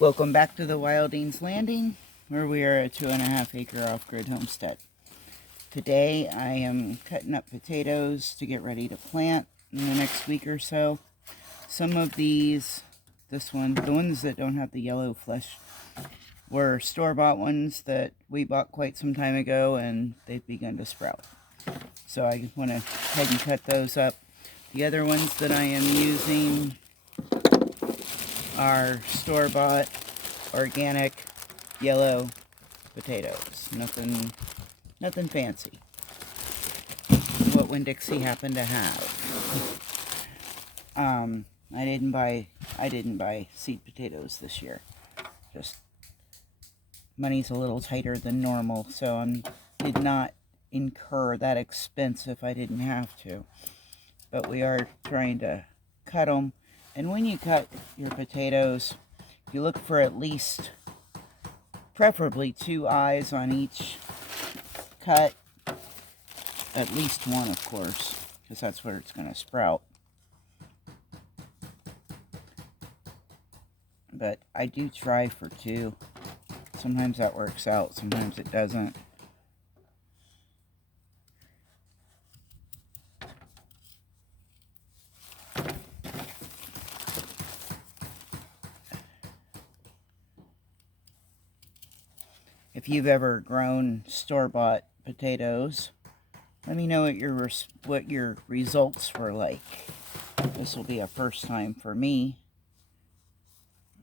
Welcome back to the Wildings Landing, where we are a 2.5 acre off-grid homestead. Today I am cutting up potatoes to get ready to plant in the next week or so. Some of these, the ones that don't have the yellow flesh, were store-bought ones that we bought quite some time ago, and they've begun to sprout. So I want to head and cut those up. The other ones that I am using are store-bought organic yellow potatoes. Nothing fancy. What Winn-Dixie happened to have. I didn't buy seed potatoes this year. Just money's a little tighter than normal, so I did not incur that expense if I didn't have to. But we are trying to cut them. And when you cut your potatoes, you look for at least, preferably 2 eyes on each cut. At least one, of course, because that's where it's going to sprout. But I do try for 2. Sometimes that works out, sometimes it doesn't. If you've ever grown store-bought potatoes, let me know what your results were like. This will be a first time for me.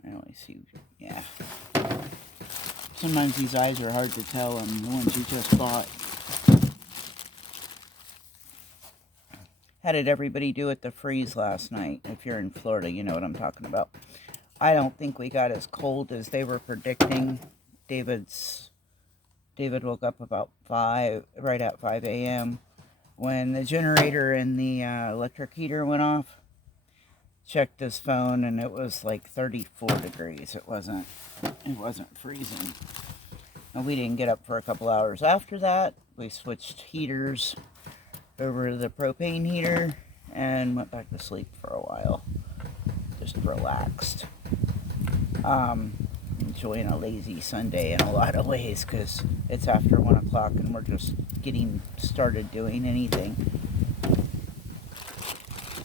I only see, yeah. Sometimes these eyes are hard to tell on the ones you just bought. How did everybody do at the freeze last night? If you're in Florida, you know what I'm talking about. I don't think we got as cold as they were predicting. David woke up about right at 5 a.m. when the generator and the electric heater went off. Checked his phone and it was like 34 degrees. It wasn't freezing. And we didn't get up for a couple hours after that. We switched heaters over to the propane heater and went back to sleep for a while. Just relaxed. Enjoying a lazy Sunday in a lot of ways because it's after 1 o'clock and we're just getting started doing anything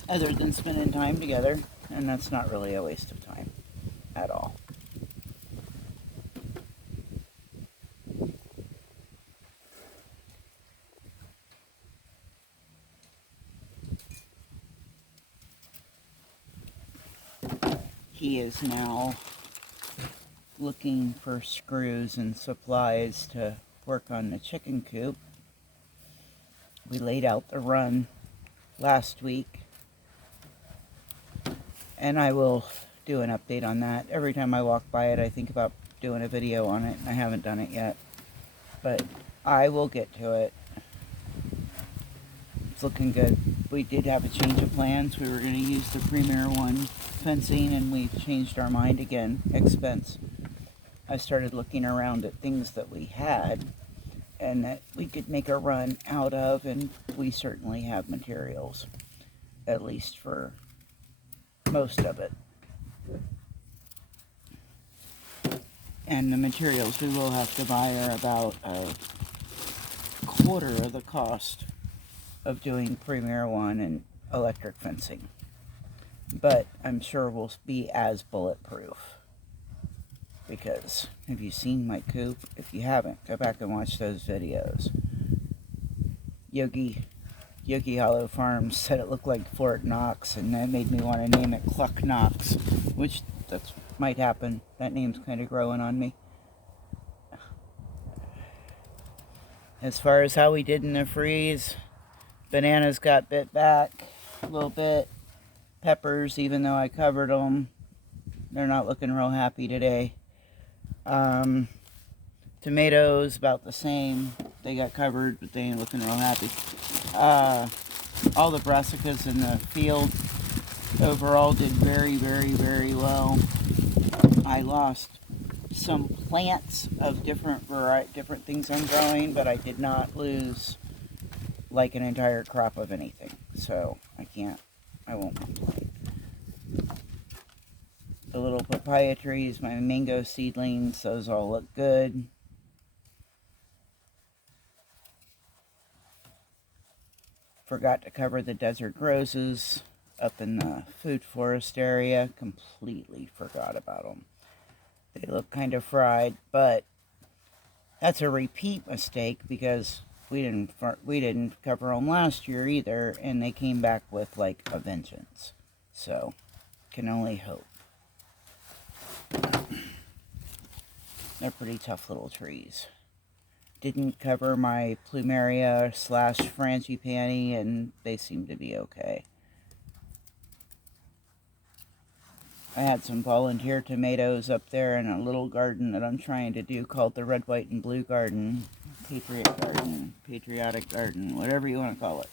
other than spending time together, and that's not really a waste of time at all. He is now looking for screws and supplies to work on the chicken coop. We laid out the run last week, and I will do an update on that. Every time I walk by it, I think about doing a video on it, and I haven't done it yet. But I will get to it. It's looking good. We did have a change of plans. We were going to use the Premier One fencing, and we changed our mind again. Expense. I started looking around at things that we had and that we could make a run out of, and we certainly have materials, at least for most of it. And the materials we will have to buy are about a quarter of the cost of doing Premier One and electric fencing. But I'm sure we'll be as bulletproof. Because, have you seen my coop? If you haven't, go back and watch those videos. Yogi Hollow Farms said it looked like Fort Knox, and that made me want to name it Cluck Knox, which that might happen. That name's kind of growing on me. As far as how we did in the freeze, bananas got bit back a little bit. Peppers, even though I covered them, they're not looking real happy today. Tomatoes, about the same. They got covered, but they ain't looking real happy. All the brassicas in the field overall did very, very, very well. I lost some plants of different things I'm growing, but I did not lose like an entire crop of anything. So I won't complain. the little papaya trees, my mango seedlings, those all look good. Forgot to cover the desert roses up in the food forest area. Completely forgot about them. They look kind of fried, but that's a repeat mistake because we didn't cover them last year either, and they came back with like a vengeance. So, can only hope. They're pretty tough little trees. Didn't cover my plumeria / frangipani, and they seem to be okay. I had some volunteer tomatoes up there in a little garden that I'm trying to do called the Red, White, and Blue Garden. Patriotic Garden, whatever you want to call it.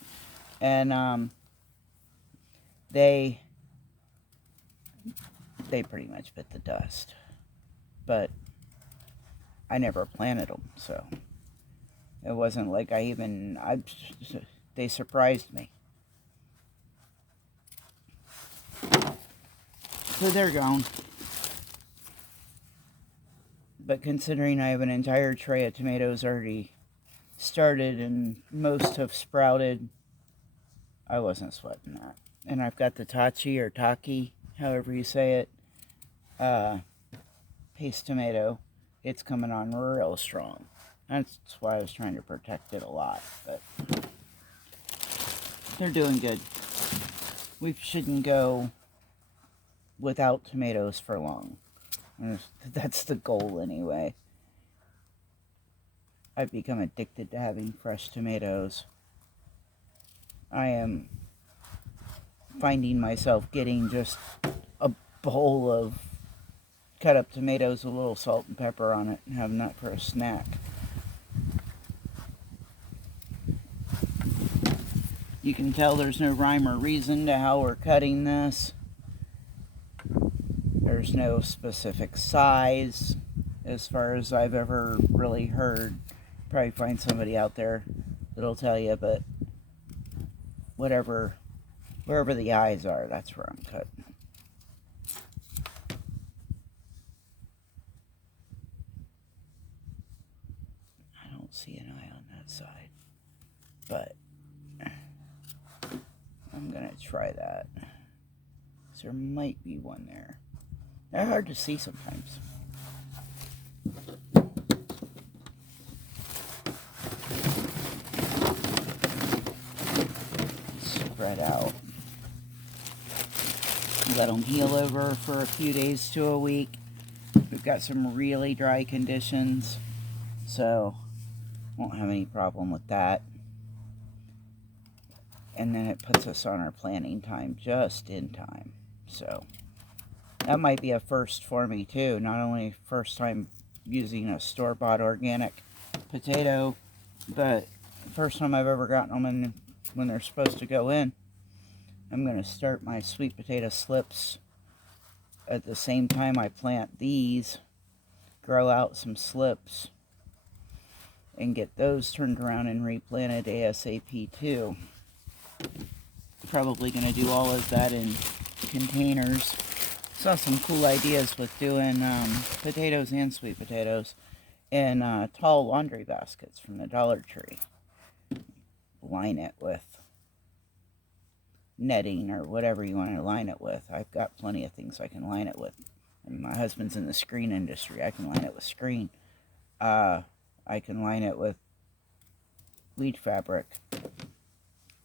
And they pretty much bit the dust. But I never planted them, so it wasn't like they surprised me. So they're gone. But considering I have an entire tray of tomatoes already started and most have sprouted, I wasn't sweating that. And I've got the Tachi or Taki, however you say it, paste tomato. It's coming on real strong. That's why I was trying to protect it a lot, but they're doing good. We shouldn't go without tomatoes for long. That's the goal anyway. I've become addicted to having fresh tomatoes. I am finding myself getting just a bowl of cut up tomatoes with a little salt and pepper on it and having that for a snack. You can tell there's no rhyme or reason to how we're cutting this. There's no specific size as far as I've ever really heard. Probably find somebody out there that'll tell you, but wherever the eyes are, that's where I'm cutting. I don't see an eye on that side, but I'm gonna try that. So there might be one there. They're hard to see sometimes. Spread out. Let them heal over for a few days to a week. We've got some really dry conditions, so won't have any problem with that. And then it puts us on our planting time just in time. So that might be a first for me too. Not only first time using a store-bought organic potato, but first time I've ever gotten them in when they're supposed to go in. I'm going to start my sweet potato slips at the same time I plant these, grow out some slips, and get those turned around and replanted ASAP too. Probably going to do all of that in containers. Saw some cool ideas with doing potatoes and sweet potatoes in tall laundry baskets from the Dollar Tree. Line it with netting or whatever you want to line it with. I've got plenty of things I can line it with. And my husband's in the screen industry. I can line it with screen. I can line it with weed fabric.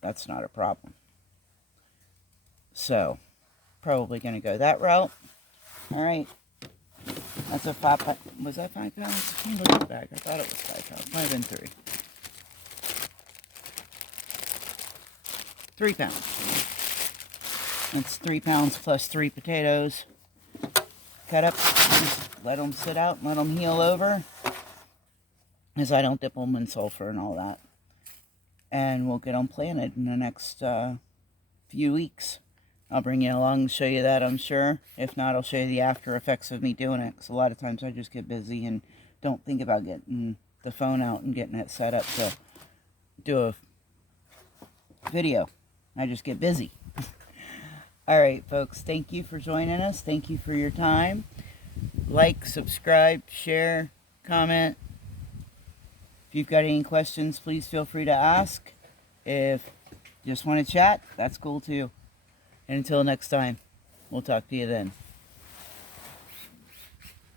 That's not a problem. So, probably going to go that route. Alright. That's a 5 pound. Was that 5 pounds? I look at the bag. I thought it was 5 pounds. Might have been 3. 3 pounds. It's 3 pounds plus 3 potatoes. Cut up. Just let them sit out and let them heal over. As I don't dip them in sulfur and all that. And we'll get them planted in the next few weeks. I'll bring you along and show you that, I'm sure. If not, I'll show you the after effects of me doing it. Because a lot of times I just get busy and don't think about getting the phone out and getting it set up to do a video. I just get busy. All right, folks, thank you for joining us. Thank you for your time. Like, subscribe, share, comment. If you've got any questions, please feel free to ask. If you just want to chat, that's cool too. And until next time, we'll talk to you then.